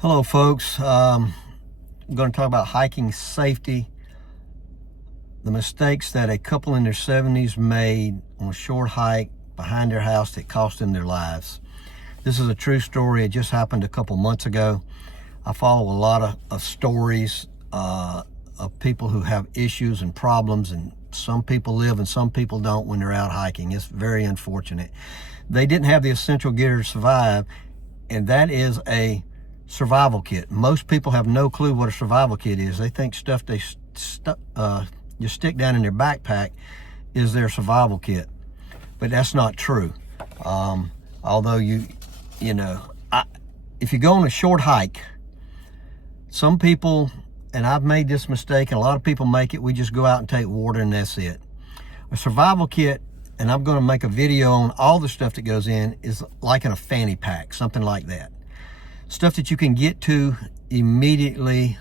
Hello folks, I'm going to talk about hiking safety, the mistakes that a couple in their 70s made on a short hike behind their house that cost them their lives. This is a true story. It just happened a couple months ago. I follow a lot of stories of people who have issues and problems, and some people live and some people don't when they're out hiking. It's very unfortunate. They didn't have the essential gear to survive, and that is a survival kit. Most people have no clue what a survival kit is. They think stuff they just stick down in their backpack is their survival kit, but that's not true. Although if you go on a short hike, some people, and I've made this mistake, and a lot of people make it, we just go out and take water and that's it. A survival kit, and I'm going to make a video on all the stuff that goes in, is like in a fanny pack, something like that. Stuff that you can get to immediately,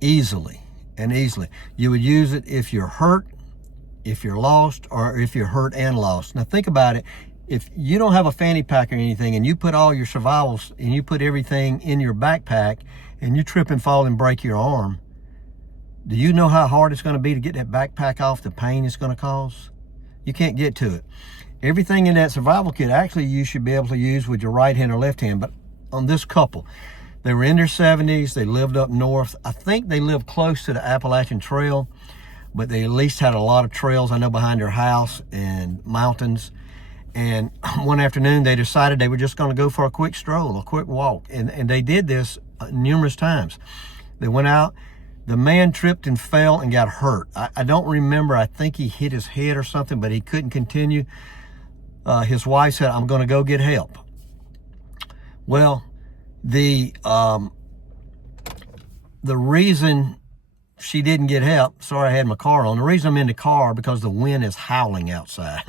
easily. You would use it if you're hurt, if you're lost, or if you're hurt and lost. Now think about it. If you don't have a fanny pack or anything, and you put all your survivals, and you put everything in your backpack, and you trip and fall and break your arm, do you know how hard it's going to be to get that backpack off, the pain it's going to cause? You can't get to it. Everything in that survival kit, actually, you should be able to use with your right hand or left hand. But on this couple, they were in their 70s, they lived up north. I think they lived close to the Appalachian Trail, but they at least had a lot of trails, I know, behind their house and mountains. And one afternoon they decided they were just going to go for a quick stroll, a quick walk. And they did this numerous times. They went out, the man tripped and fell and got hurt. I don't remember, I think he hit his head or something, but he couldn't continue. His wife said, "I'm going to go get help." Well, the reason she didn't get help, sorry I had my car on, the reason I'm in the car because the wind is howling outside.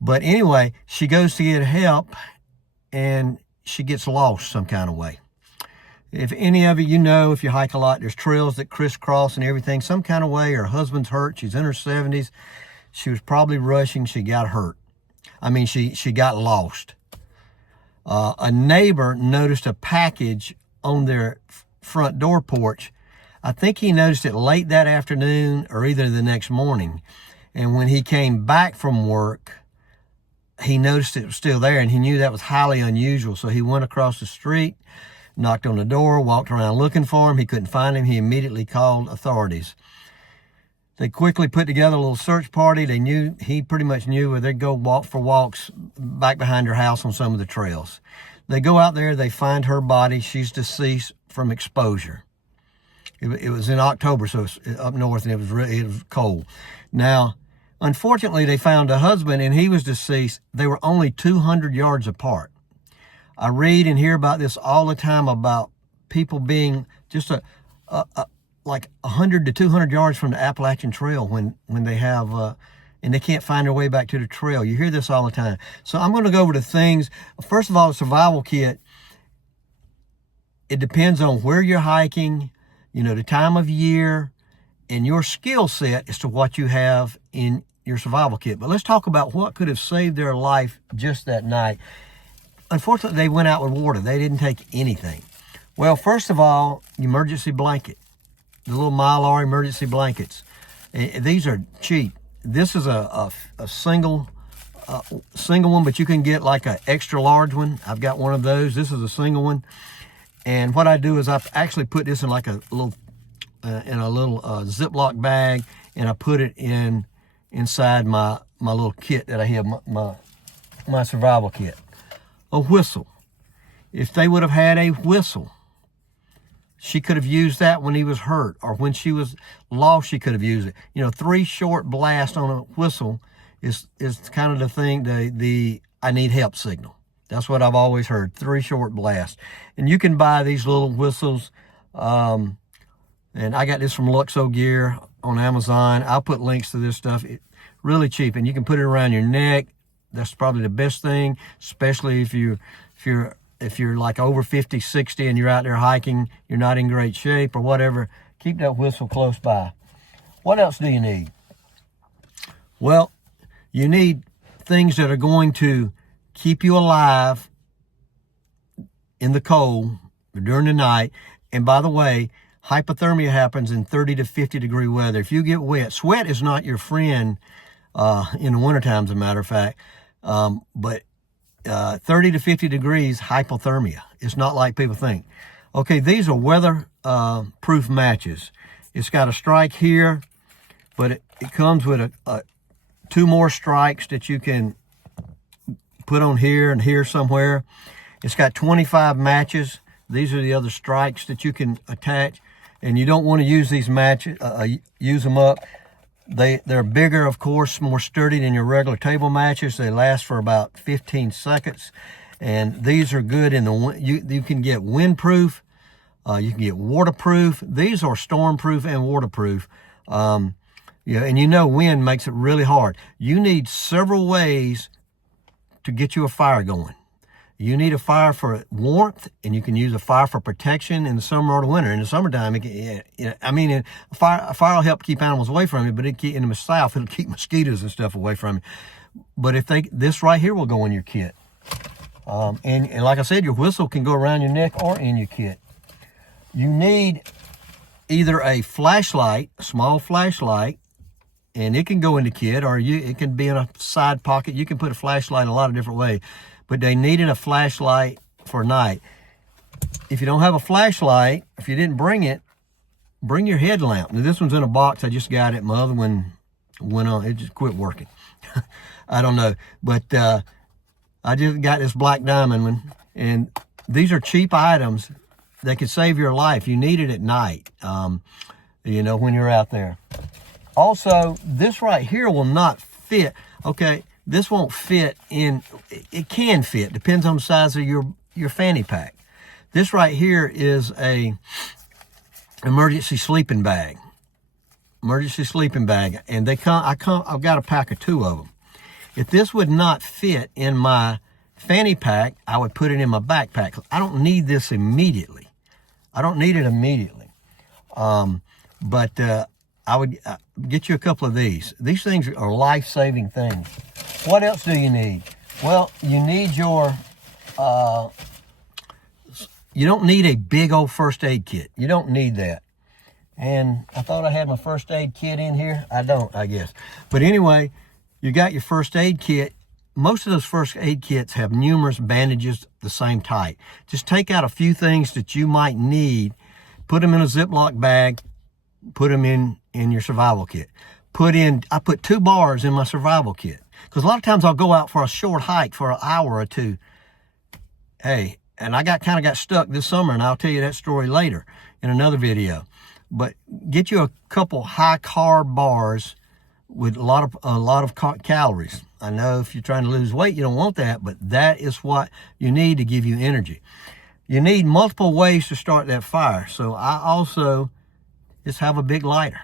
But anyway, she goes to get help and she gets lost some kind of way. If any of you know, if you hike a lot, there's trails that crisscross and everything, some kind of way. Her husband's hurt, she's in her 70s. She was probably rushing, she got hurt. She got lost. A neighbor noticed a package on their front door porch. I think he noticed it late that afternoon or either the next morning. And when he came back from work, he noticed it was still there, and he knew that was highly unusual. So he went across the street, knocked on the door, walked around looking for him. He couldn't find him. He immediately called authorities. They quickly put together a little search party. He pretty much knew where they'd go walk for walks back behind her house on some of the trails. They go out there, they find her body. She's deceased from exposure. It was in October, so it's up north, and it was cold. Now, unfortunately, they found a husband, and he was deceased. They were only 200 yards apart. I read and hear about this all the time, about people being just like 100 to 200 yards from the Appalachian Trail when they have, and they can't find their way back to the trail. You hear this all the time. So I'm going to go over the things. First of all, the survival kit, it depends on where you're hiking, the time of year, and your skill set as to what you have in your survival kit. But let's talk about what could have saved their life just that night. Unfortunately, they went out with water. They didn't take anything. Well, first of all, emergency blanket. The little Mylar emergency blankets. These are cheap. This is a single one, but you can get like an extra large one. I've got one of those. This is a single one. And what I do is I actually put this in like a little Ziploc bag, and I put it inside my little kit that I have, my survival kit. A whistle. If they would have had a whistle, she could have used that when he was hurt, or when she was lost, she could have used it. 3 short blasts on a whistle is kind of the thing, the I need help signal. That's what I've always heard, 3 short blasts. And you can buy these little whistles. And I got this from Luxo Gear on Amazon. I'll put links to this stuff. It's really cheap, and you can put it around your neck. That's probably the best thing, especially if you're like over 50, 60 and you're out there hiking, you're not in great shape or whatever. Keep that whistle close by. What else do you need? Well, you need things that are going to keep you alive in the cold during the night. And by the way, hypothermia happens in 30 to 50 degree weather. If you get wet, sweat is not your friend in the wintertime, as a matter of fact. But 30 to 50 degrees, hypothermia. It's not like people think. Okay, these are weather proof matches. It's got a strike here, but it comes with two more strikes that you can put on here and here somewhere. It's got 25 matches. These are the other strikes that you can attach, and you don't want to use these matches, use them up. They're bigger, of course, more sturdy than your regular table matches. They last for about 15 seconds, and these are good in the you can get windproof, you can get waterproof. These are stormproof and waterproof. Yeah, and you know wind makes it really hard. You need several ways to get you a fire going. You need a fire for warmth, and you can use a fire for protection in the summer or the winter. In the summertime, a fire will help keep animals away from you, but in the south, it'll keep mosquitoes and stuff away from you. But this right here will go in your kit. And like I said, your whistle can go around your neck or in your kit. You need either a flashlight, a small flashlight, and it can go in the kit, or it can be in a side pocket. You can put a flashlight a lot of different ways, but they needed a flashlight for night. If you don't have a flashlight, if you didn't bring it, bring your headlamp. Now, this one's in a box. I just got it. My other one went on. It just quit working. I don't know, but I just got this black diamond one, and these are cheap items that could save your life. You need it at night, when you're out there. Also, this right here will not fit. Okay, this won't fit in. It can fit, depends on the size of your fanny pack. This right here is a emergency sleeping bag. Emergency sleeping bag, and I've got a pack of 2 of them. If this would not fit in my fanny pack, I would put it in my backpack. I don't need this immediately. I don't need it immediately. But I would get you a couple of these. These things are life-saving things. What else do you need? Well, you need your, you don't need a big old first aid kit. You don't need that. And I thought I had my first aid kit in here. I don't, I guess. But anyway, you got your first aid kit. Most of those first aid kits have numerous bandages the same type. Just take out a few things that you might need, put them in a Ziploc bag, put them in your survival kit. I put 2 bars in my survival kit. Because a lot of times I'll go out for a short hike for an hour or two. Hey, and I kind of got stuck this summer, and I'll tell you that story later in another video. But get you a couple high carb bars with a lot of calories. I know if you're trying to lose weight, you don't want that, but that is what you need to give you energy. You need multiple ways to start that fire. So I also just have a big lighter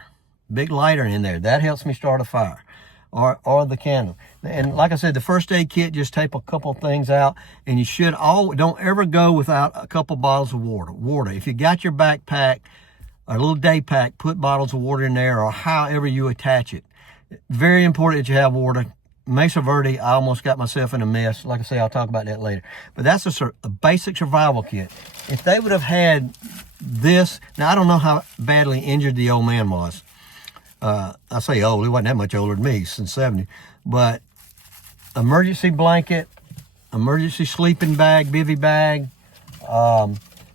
in there. That helps me start a fire, or the candle. And like I said, the first aid kit, just tape a couple things out, and you should don't ever go without a couple bottles of water. If you got your backpack, a little day pack, put bottles of water in there, or however you attach it. Very important that you have water. Mesa Verde, I almost got myself in a mess. Like I say, I'll talk about that later. But that's a basic survival kit. If they would have had this, now I don't know how badly injured the old man was. I say old, he wasn't that much older than me, since 70. But emergency blanket, emergency sleeping bag, bivy bag,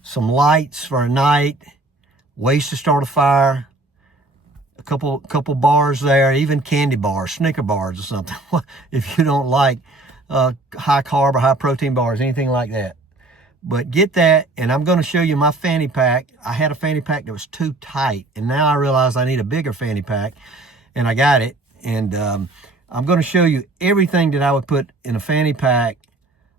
some lights for a night, ways to start a fire, a couple bars there, even candy bars, Snicker bars or something, if you don't like high carb or high protein bars, anything like that. But get that, and I'm going to show you my fanny pack. I had a fanny pack that was too tight, and now I realize I need a bigger fanny pack, and I got it. And I'm going to show you everything that I would put in a fanny pack,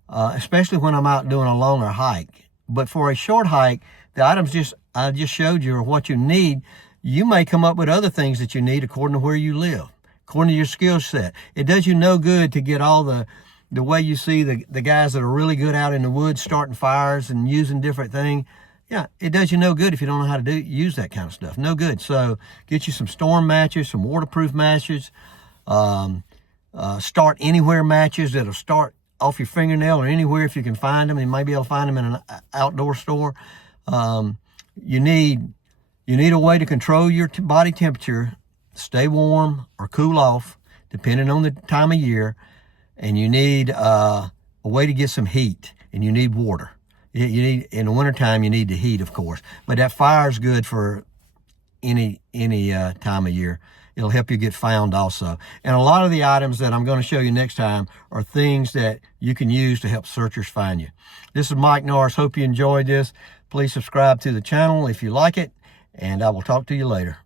especially when I'm out doing a longer hike. But for a short hike, the items I just showed you are what you need. You may come up with other things that you need according to where you live, according to your skill set. It does you no good to get all the way you see the guys that are really good out in the woods starting fires and using different things. Yeah, it does you no good if you don't know how to use that kind of stuff. No good. So get you some storm matches, some waterproof matches, start anywhere matches that'll start off your fingernail or anywhere if you can find them. You may be able to find them in an outdoor store. You need a way to control your body temperature, stay warm or cool off, depending on the time of year. And you need a way to get some heat, and you need water. You need, in the wintertime, you need the heat, of course. But that fire is good for any time of year. It'll help you get found also. And a lot of the items that I'm going to show you next time are things that you can use to help searchers find you. This is Mike Norris. Hope you enjoyed this. Please subscribe to the channel if you like it, and I will talk to you later.